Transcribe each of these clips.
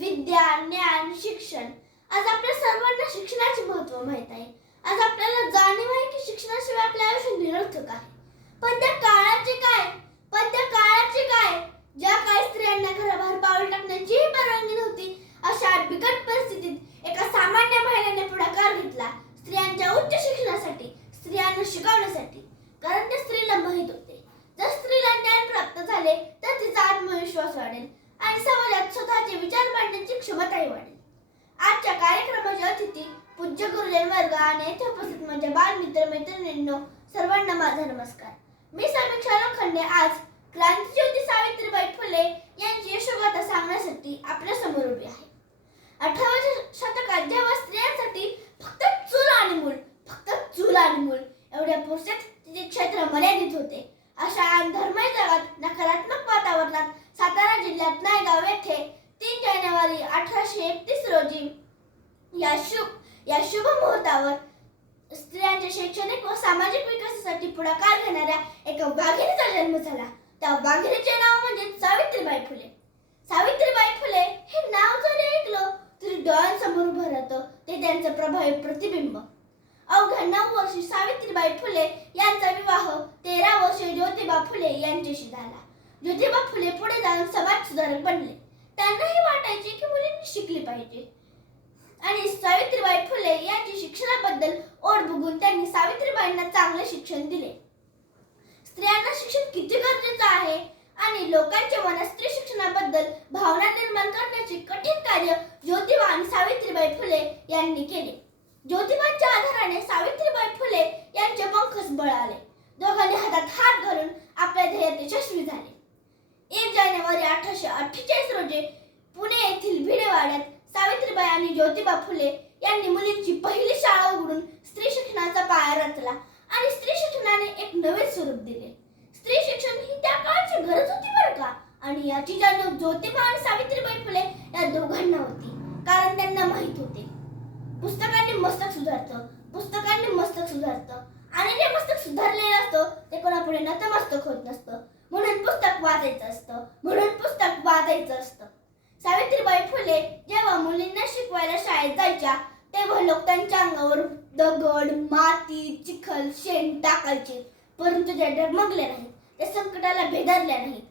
विद्या ज्ञान शिक्षण. आज आपल्या सर्वांना शिक्षणाचे महत्त्व माहीत आहे. आज आपल्याला जाणीव आहे की शिक्षणाशिवाय आपले आयुष्य निरर्थक आहे. पण त्या काळाचे काय पण त्या काळाचे काय ज्या काळी स्त्रियांना घराबाहेर पाऊल टाकण्याचीही परवानगी नव्हती अशा बिकट परिस्थितीत एका सामान्य महिलेने पुढाकार घेतला स्त्रियांच्या उच्च शिक्षणासाठी स्त्रियांना शिकवण्यासाठी कारण त्या स्त्रीला माहीत होते जर स्त्रीला ज्ञान प्राप्त झाले तर तिचा आत्मविश्वास वाढेल आणि समाजात स्वतःचे विचार मांडण्याची क्षमताही वाढेल आजच्या कार्यक्रमाचे अतिथी पूज्य गुरुजन वर्ग आणि येथे उपस्थित माझ्या बालमित्र मैत्रिणींनो सर्वांना माझा नमस्कार. मी समीक्षा लोखंडे आज क्रांतीज्योती सावित्रीबाई फुले यांची यशोगाथा सांगण्यासाठी आपल्यासमोर उभी आहे. अठराव्या शतकात जेव्हा स्त्रियांसाठी फक्त चूल आणि मूल फक्त चूल आणि मूल एवढ्या पुरुषात तिचे क्षेत्र मर्यादित होते. अशा धर्मय जगात नकारात्मक वातावरणात सातारा जिल्ह्यात नायगाव येथे जानेवारी अठराशे एकतीस रोजी या शुभ या शुभ मुहूर्तावर स्त्रियांच्या शैक्षणिक व सामाजिक विकासासाठी पुढाकार घेणाऱ्या एका वाघिणीचा जन्म झाला. त्या वाघिणीचे नाव म्हणजे सावित्रीबाई फुले. सावित्रीबाई फुले हे नाव जरी ऐकलं तरी डोळ्यांसमोर उभं राहतं. ते त्यांचं प्रभावी प्रतिबिंब. अवघ्या नऊ वर्षी सावित्रीबाई फुले यांचा विवाह तेरा वर्षे ज्योतिबा फुले यांच्याशी झाला. ज्योतिबा फुले पुढे जाऊन समाज सुधारक बनले. त्यांनाही वाटायचे की मुलींनी शिकली पाहिजे. आणि सावित्रीबाई फुले यांची शिक्षणाबद्दल ओढ बघून त्यांनी सावित्रीबाईंना चांगले शिक्षण दिले. स्त्रियांना शिक्षण किती गरजेचं आहे? आणि लोकांच्या मनात स्त्री शिक्षणाबद्दल भावना निर्माण करण्याचे कठीण कार्य ज्योतिबा आणि सावित्रीबाई फुले यांनी केले. ज्योतिबांच्या आधाराने सावित्रीबाई फुले यांचे पंखच बळाले. दोघांनी हातात हात घालून आपल्या ध्येयात यशस्वी झाले. एक जानेवारी अठराशे अठ्ठेचाळीस रोजी पुणे येथील भिडेवाड्यात सावित्रीबाई आणि ज्योतिबा फुले यांनी मुलींची पहिली शाळा उघडून स्त्री शिक्षणाचा पाया रचला आणि स्त्री शिक्षणाने एक नवे स्वरूप दिले. स्त्री शिक्षण ही त्या काळची गरज होती बरं का? आणि याची जाणीव ज्योतिबा आणि सावित्रीबाई फुले या दोघांना होती कारण त्यांना माहीत होते. पुस्तकांनी मस्तक सुधारतं पुस्तकांनी मस्तक सुधारतं. आणि जे मस्तक सुधारलेलं असतं ते कोणापुढे नतमस्तक होत नसतं. पुस्तक वाचायचं असतं. म्हणून पुस्तक वाचायचं असतं. सावित्रीबाई फुले जेव्हा मुलींना शिकवायला शाळेत जायच्या तेव्हा लोक त्यांच्या अंगावर दगड माती चिखल शेण टाकायचे. परंतु त्या डगमगल्या नाहीत. त्या संकटाला भेदरल्या नाहीत.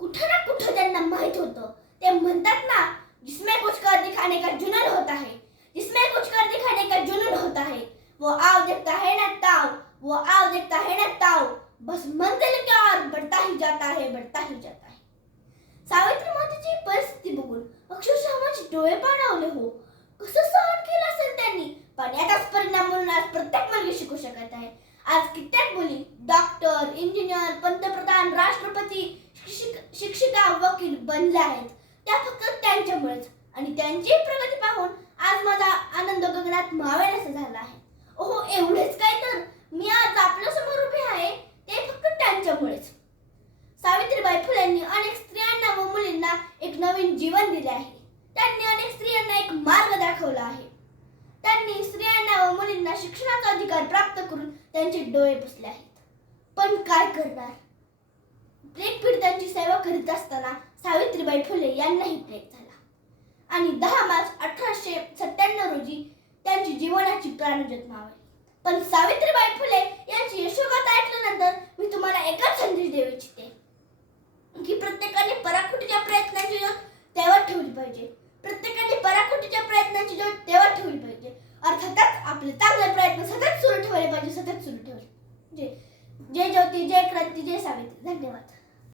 कुठं ना कुठं त्यांना माहीत होतं. ते म्हणतात ना जिसमें कुछ कर दिखाने का जुनून होता है जिसमें कुछ कर दिखाने का जुनून होता है वो आव देखता है ना ताव वो आव देखता है ना ताव बस मंजिल की ओर बढ़ता ही जाता बढ़ता ही जाता है सावित्री मातेची परिस्थिती बघून अक्षरशः माझे डोळे पाणावले हो कसं सहन केलं असेल त्यांनी? पण याचाच परिणाम म्हणून आज प्रत्येक मुलगी शिकू शकत आहे. आज कित्येक मुली डॉक्टर इंजिनियर पंतप्रधान राष्ट्रपती शिक्षिका वकील बनल्या आहेत. त्या फक्त त्यांच्यामुळेच. आणि त्यांची प्रगती पाहून आज माझा आनंद गगनात मावेनासा झाला आहे. ओहो एवढेच काय तर? मी आज आपल्यासमोर उभे आहे ते फक्त त्यांच्यामुळेच. सावित्रीबाई अनेक स्त्रियांना व मुलींना एक नवीन जीवन दिले आहे. त्यांनी अनेक स्त्रियांना एक मार्ग दाखवला आहे. त्यांनी स्त्रियांना व मुलींना शिक्षणाचा अधिकार प्राप्त करून त्यांचे डोळे पुसले आहेत. पण काय करणार? प्लेग पीडितांची सेवा करीत असताना सावित्रीबाई फुले यांनाही प्लेग झाला. आणि दहा मार्च अठराशे सत्त्याण्णव रोजी त्यांची जीवनाची प्राणज्योत मावली पण सावित्रीबाई फुले यांची यशोगाथा ऐकल्यानंतर मी तुम्हाला एकच संदेश देऊ इच्छिते की प्रत्येकाने पराकुटीच्या प्रयत्नांची ज्योत तेव्हा ठेवली पाहिजे प्रत्येकाने पराकुटीच्या प्रयत्नांची ज्योत तेव्हा ठेवली सतत आपले चांगले प्रयत्न सतत सुरू ठेवले पाहिजे सतत सुरू ठेवले जय जय ज्योती जय क्रांती जय सावित्री. धन्यवाद.